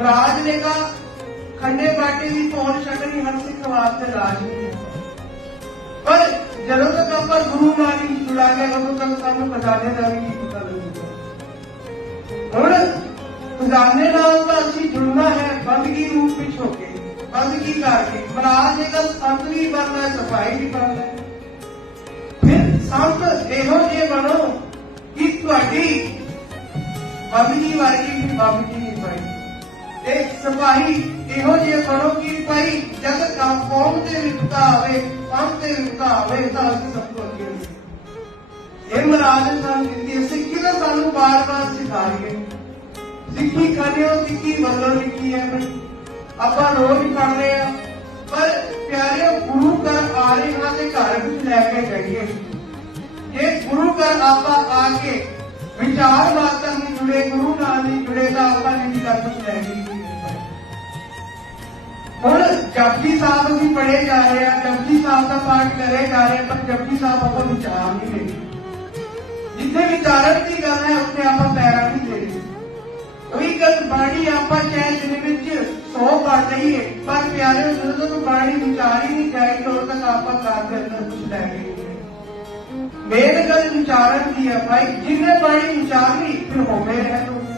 ਮਹਾਰਾਜ ਨੇ ਕਹਾ ਖੰਡੇ ਬਾਟੇ ਦੀ ਪੌਣ ਛੱਡਣੀ ਹਰ ਸਿੱਖ ਵਾਸਤੇ ਲਾਜ਼ਮੀ ਹੈ ਪਰ ਜਦੋਂ ਤੱਕ ਆਪਾਂ ਗੁਰੂ ਨਾਲ ਨਹੀਂ ਜੁੜਾਂਗੇ ਉਦੋਂ ਤੱਕ ਸਾਨੂੰ ਖਜ਼ਾਨੇ ਦਾ ਵੀ ਨਹੀਂ ਪਤਾ ਲੱਗੂਗਾ ਹੁਣ ਖਜ਼ਾਨੇ ਨਾਲ ਤਾਂ ਅਸੀਂ ਜੁੜਨਾ ਹੈ ਬੰਦਗੀ ਰੂਪ ਵਿੱਚ ਹੋ ਕੇ ਬੰਦਗੀ ਕਰਕੇ ਮਹਾਰਾਜ ਨੇ ਕਹਾ ਸੰਤ ਵੀ ਬਣਨਾ ਹੈ ਸਫਾਈ ਵੀ ਬਣਨਾ ਹੈ ਫਿਰ ਸੰਤ ਇਹੋ ਜਿਹੇ ਬਣੋ ਕਿ ਤੁਹਾਡੀ ਬੰਦਗੀ ਵਰਗੀ ਵੀ ਬੰਦਗੀ ਨਹੀਂ ਪਾਈ ਤੇ ਸਿਪਾਹੀ ਇਹੋ ਜਿਹੇ ਬਣੋ ਕਿ ਭਾਈ ਜਦ ਕੌਮ ਦੇ ਵਿਪਤਾ ਆਵੇ ਪੰਥ ਦੇ ਵਿਪਤਾ ਆਵੇ, ਤਾਂ ਅਸੀਂ ਸਭ ਤੋਂ ਅੱਗੇ ਹੋਈਏ ਇਹ ਮਹਾਰਾਜ ਸਾਨੂੰ ਦਿੱਤੀ ਹੈ। ਸਿੱਖੀ ਸਾਨੂੰ ਬਾਰ-ਬਾਰ ਸਿਖਾ ਰਹੀ ਹੈ। ਸਿੱਖੀ ਖਾਣਿਓ ਸਿੱਖੀ ਵੱਲੋਂ ਲਿਖੀ ਹੈ ਆਪਾਂ ਰੋਜ਼ ਪੜ ਰਹੇ ਆ ਪਰ ਪਿਆਰੇ ਗੁਰੂ ਘਰ ਆ ਰਹੇ ਹਾਂ ਤੇ ਘਰ ਵਿੱਚ ਲੈ ਕੇ ਜਾਈਏ। ਜੇ ਗੁਰੂ ਘਰ ਆਪਾਂ ਆ ਕੇ ਵਿਚਾਰ ਮਾਤਰ ਨਹੀਂ ਜੁੜੇ, ਗੁਰੂ ਨਾਲ ਜੁੜੇ, ਤਾਂ ਆਪਾਂ ਨਹੀਂ ਕਰ ਕੁਝ ਜਪਜੀ ਸਾਹਿਬ ਅਸੀਂ ਪੜ੍ਹੇ ਜਾ ਰਹੇ ਆ ਜਪਜੀ ਸਾਹਿਬ ਦਾ ਪਾਠ ਕਰੇ ਜਾ ਰਹੇ ਆ, ਪਰ ਜਪਜੀ ਸਾਹਿਬ ਆਪਾਂ ਵਿਚਾਰ ਨਹੀਂ ਰਹੇ ਜਿੱਥੇ ਵਿਚਾਰਨ ਦੀ ਗੱਲ ਹੈ ਉੱਥੇ ਆਪਾਂ ਪੈਰਾਂ ਨਹੀਂ ਦੇ ਰਹੇ ਉਹੀ ਗੱਲ ਬਾਣੀ ਆਪਾਂ ਚਾਹੇ ਦਿਨ ਵਿੱਚ 100 ਪੜ ਲਈਏ ਪਰ ਪਿਆਰੇ ਜਦੋਂ ਤੱਕ ਬਾਣੀ ਵਿਚਾਰ ਹੀ ਨਹੀਂ ਜਾਏਗੀ ਉਦੋਂ ਤੱਕ ਆਪਾਂ ਘਰ ਦੇ ਅੰਦਰ ਕੁਝ ਲੈ ਕੇ ਨਹੀਂ ਗਏ। ਮੇਨ ਗੱਲ ਵਿਚਾਰਨ ਦੀ ਹੈ ਭਾਈ ਜਿੰਨੇ ਬਾਣੀ ਵਿਚਾਰ ਲਈ ਫਿਰ ਹੋਵੇ ਰਹਿ ਤੋ